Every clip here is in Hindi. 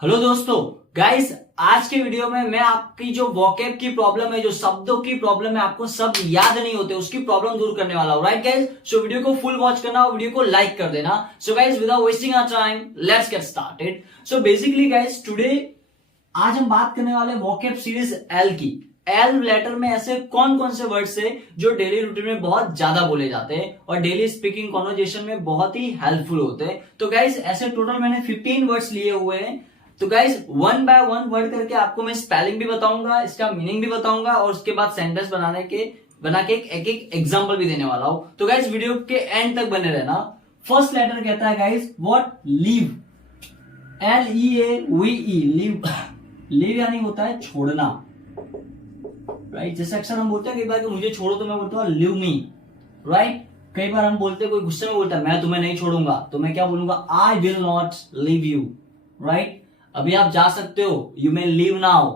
हेलो दोस्तों, गाइस आज के वीडियो में मैं आपकी जो वोकैब की प्रॉब्लम है, जो शब्दों की प्रॉब्लम है, आपको सब याद नहीं होते, उसकी प्रॉब्लम दूर करने वाला हूं। राइट गाइस, सो वीडियो को फुल वॉच करना और वीडियो को लाइक कर देना। So guys without wasting our time let's get started. So basically guys today आज हम बात करने वाले वोकैब सीरीज एल की। एल लेटर में ऐसे कौन कौन से वर्ड्स है जो डेली रूटीन में बहुत ज्यादा बोले जाते हैं और डेली स्पीकिंग कॉन्वर्जेशन में बहुत ही हेल्पफुल होते हैं। तो गाइस ऐसे टोटल मैंने 15 वर्ड्स लिए हुए हैं। तो guys one by one word करके आपको मैं स्पेलिंग भी बताऊंगा, इसका मीनिंग भी बताऊंगा और उसके बाद सेंटेंस बना के एक एग्जांपल भी देने वाला हूं। तो गाइस वीडियो के एंड तक बने रहना। फर्स्ट लेटर कहता है guys what? Leave. LEAVE, leave. Leave यानी होता है छोड़ना। राइट, जैसे अक्सर हम बोलते हैं कई बार कि मुझे छोड़ो, तो मैं बोलता हूँ लिव मी। राइट, कई बार हम बोलते हैं, कोई गुस्से में बोलता है मैं तुम्हें नहीं छोड़ूंगा, तो मैं क्या बोलूंगा? I will not leave you. Right, अभी आप जा सकते हो, यू मे लीव नाउ।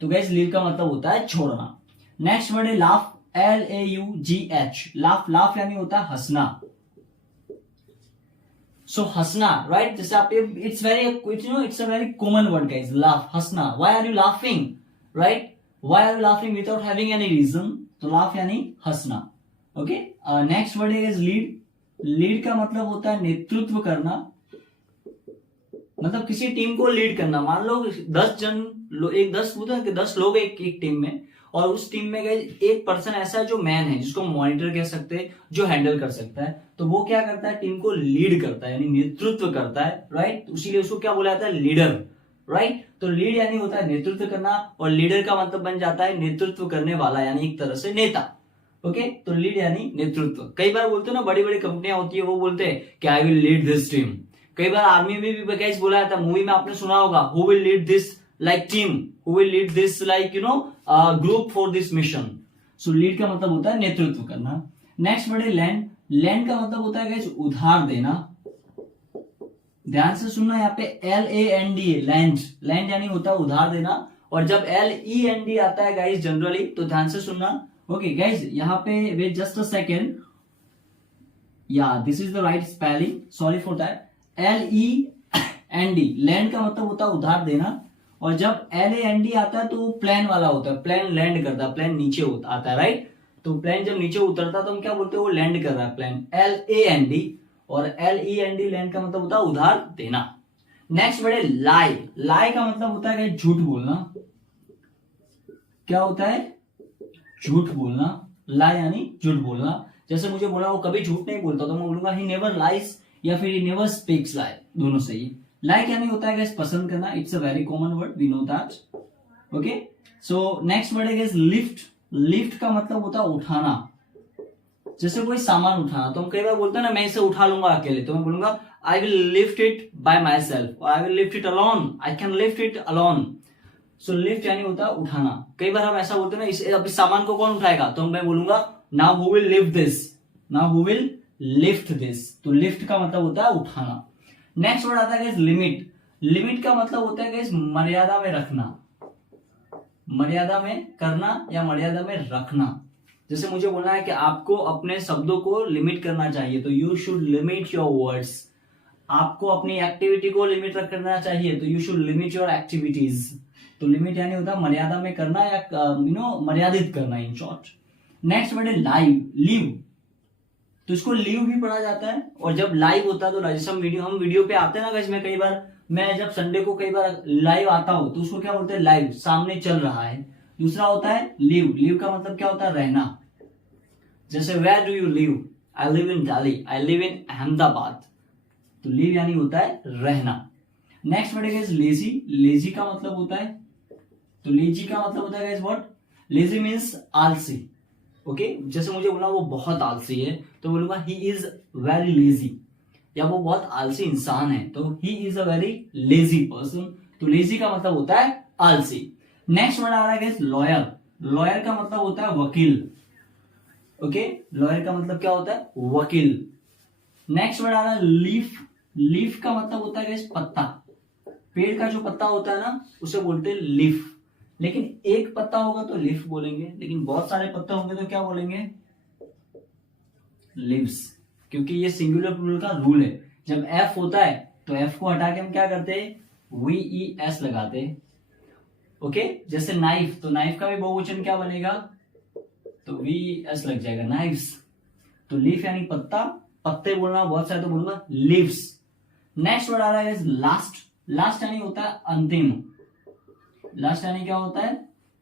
तो गाइस लीव का मतलब होता है छोड़ना। नेक्स्ट वर्ड है लाफ। LAUGH, laugh. लाफ यानी होता है हंसना। सो हंसना, राइट, जैसे आप it's a very common word guys, laugh, हंसना। Why are you laughing? Right, why are you laughing without having any reason. तो लाफ यानी हंसना। ओके, नेक्स्ट वर्ड है लीड। लीड का मतलब होता है नेतृत्व करना, मतलब किसी टीम को लीड करना। मान लो 10 लोग एक टीम में, और उस टीम में एक पर्सन ऐसा है जो मैन है, जिसको मॉनिटर कह सकते हैं, जो हैंडल कर सकता है। तो वो क्या करता है? टीम को लीड करता है, यानी नेतृत्व करता है। राइट, इसीलिए उसको क्या बोला जाता है? लीडर। राइट, तो लीड यानी होता है नेतृत्व करना, और लीडर का मतलब बन जाता है नेतृत्व करने वाला, यानी एक तरह से नेता। ओके, तो लीड यानी नेतृत्व। कई बार बोलते हैं ना, बड़ी बड़ी कंपनियां होती है, वो बोलते हैं कि I will lead this team. कई बार आर्मी में भी गाइस बोला जाता है, मूवी में आपने सुना होगा, who will lead this like team, who will lead this like group for this mission. So lead का मतलब होता है नेतृत्व करना। नेक्स्ट वर्ड है लैंड। लैंड का मतलब होता है गाइस उधार देना। ध्यान से सुनना, यहाँ पे LAND, लैंड। लैंड यानी होता है उधार देना, और जब LEND आता है गाइस जनरली, तो ध्यान से सुनना। ओके गाइस, यहाँ पे वेट जस्ट अ सेकेंड, या this is the right spelling, sorry for that. LEND, land का मतलब होता है उधार देना, और जब LAND आता है तो वो प्लेन वाला होता है। प्लेन लैंड करता है, प्लेन नीचे आता है। राइट, तो प्लेन जब नीचे उतरता है तो हम क्या बोलते हैं? वो लैंड कर रहा है, प्लेन। LAND, और LEND लैंड का मतलब होता है उधार देना। नेक्स्ट वर्ड है लाई। लाई का मतलब होता है झूठ बोलना। क्या होता है? झूठ बोलना। लाई यानी झूठ बोलना। जैसे मुझे बोला वो कभी झूठ नहीं बोलता, तो मैं बोलूंगा ही नेवर लाइज, या फिर ही नेवर स्पीक्स लाई, दोनों सही। लाइक यानी होता है गाइस पसंद करना। It's a very common word, we know that. Okay, so next word है गाइस लिफ्ट। लिफ्ट का मतलब होता है उठाना। जैसे कोई सामान उठाना, तो हम कई बार बोलते हैं ना, मैं इसे उठा लूंगा अकेले, तो मैं बोलूंगा I will lift it by my self, I will lift it alone, I can lift it alone. So lift यानी होता है उठाना। कई बार हम ऐसा बोलते हैं ना, इस सामान को कौन उठाएगा, तो मैं बोलूंगा now who will lift this, now who will lift this. तो लिफ्ट का मतलब होता है उठाना। नेक्स्ट वर्ड आता है लिमिट। लिमिट का मतलब होता है मर्यादा में रखना, मर्यादा में करना या मर्यादा में रखना। जैसे मुझे बोलना है कि आपको अपने शब्दों को लिमिट करना चाहिए, तो you should limit your words. आपको अपनी एक्टिविटी को लिमिट करना चाहिए, तो you should limit your activities. तो लिमिट यानी होता है मर्यादा में करना, या मर्यादित करना, इन शॉर्ट। नेक्स्ट वर्ड है लाइव। लीव, तो इसको लीव भी पढ़ा जाता है, और जब लाइव होता है तो जैसे हम वीडियो पे आते हैं ना गाइस, मैं कई बार, मैं जब संडे को कई बार लाइव आता हूं, तो उसको क्या बोलते हैं? लाइव, सामने चल रहा है। दूसरा होता है लीव। लीव का मतलब क्या होता है? रहना। जैसे where do you live? I live in Delhi, I live in Ahmedabad. तो लीव यानी होता है रहना। नेक्स्ट वर्ड है लेजी। लेजी का मतलब होता है, तो लेजी का मतलब होता है गाइस व्हाट? लेजी मीन्स आलसी। ओके, जैसे मुझे बोला वो बहुत आलसी है, तो बोलूंगा ही इज वेरी लेजी, या वो बहुत आलसी इंसान है, तो he is a very lazy person. तो लेजी का मतलब होता है आलसी। नेक्स्ट वर्ड आ रहा है लॉयर। लॉयर का मतलब होता है वकील। ओके, लॉयर का मतलब क्या होता है? वकील। नेक्स्ट वर्ड आ रहा है लीफ। लीफ का मतलब होता है पत्ता। पेड़ का जो पत्ता होता है ना, उसे बोलते हैं लीफ। लेकिन एक पत्ता होगा तो लीफ बोलेंगे, लेकिन बहुत सारे पत्ते होंगे तो क्या बोलेंगे? लीव्स, क्योंकि ये सिंगुलर प्लूरल का रूल है। जब एफ होता है तो एफ को हटा के हम क्या करते हैं? VES लगाते, ओके। जैसे नाइफ, तो नाइफ का भी बहुवचन क्या बनेगा, तो VES लग जाएगा, नाइफ्स। तो लीफ यानी पत्ता, पत्ते बोलना बहुत सारे तो बोलूंगा लीव्स। नेक्स्ट वर्ड आ रहा है लास्ट। लास्ट यानी होता है अंतिम। लास्ट यानी क्या होता है,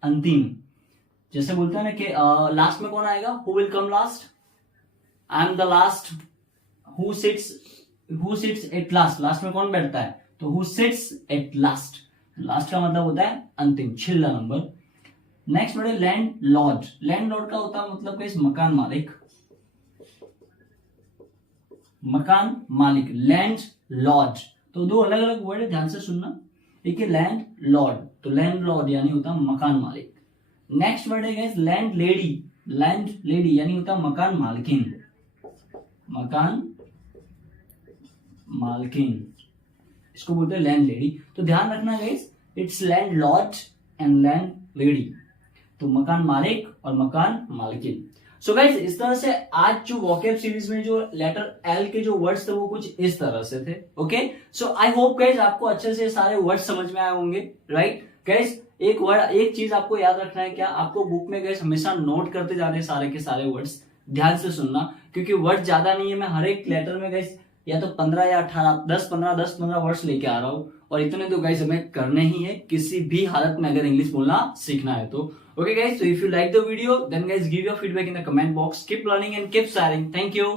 अंतिम। जैसे बोलते हैं ना कि लास्ट में कौन आएगा, who will come last, I am the last, who sits at last, last में कौन बैठता है, तो who sits at last. Last का मतलब होता है अंतिम, छिल्ला नंबर। नेक्स्ट वर्ड है लैंड लॉर्ड। लैंड लॉर्ड का होता है मतलब कि मकान मालिक, मकान मालिक, लैंड लॉर्ड। तो दो अलग अलग वर्ड है, ध्यान से सुनना। एक है लैंड लॉर्ड, तो लैंड लॉर्ड यानी होता है मकान मालिक। नेक्स्ट वर्ड है guys land lady. Land lady यानी होता है मकान मालकिन, मकान मालकिन, इसको बोलते हैं लैंड लेडी। तो ध्यान रखना guys, it's land Lord and land lady, तो मकान मालिक और मकान मालकिन। सो गाइस इस तरह से आज जो वोकैब सीरीज में जो लेटर एल के जो वर्ड्स थे वो कुछ इस तरह से थे, okay. So I hope guys आपको अच्छे से सारे वर्ड्स समझ में आए होंगे, राइट गाइस। एक चीज आपको याद रखना है, क्या आपको बुक में गाइस हमेशा नोट करते जाने सारे के सारे वर्ड्स, ध्यान से सुनना, क्योंकि वर्ड ज्यादा नहीं है। मैं हर एक लेटर में गाइस या तो 15 या 18 10-15 वर्ड्स लेके आ रहा हूँ, और इतने तो गाइस हमें करने ही है किसी भी हालत में अगर इंग्लिश बोलना सीखना है तो। Okay guys, so if you like the video, then guys give your feedback in the comment box. Keep learning and keep sharing. Thank you.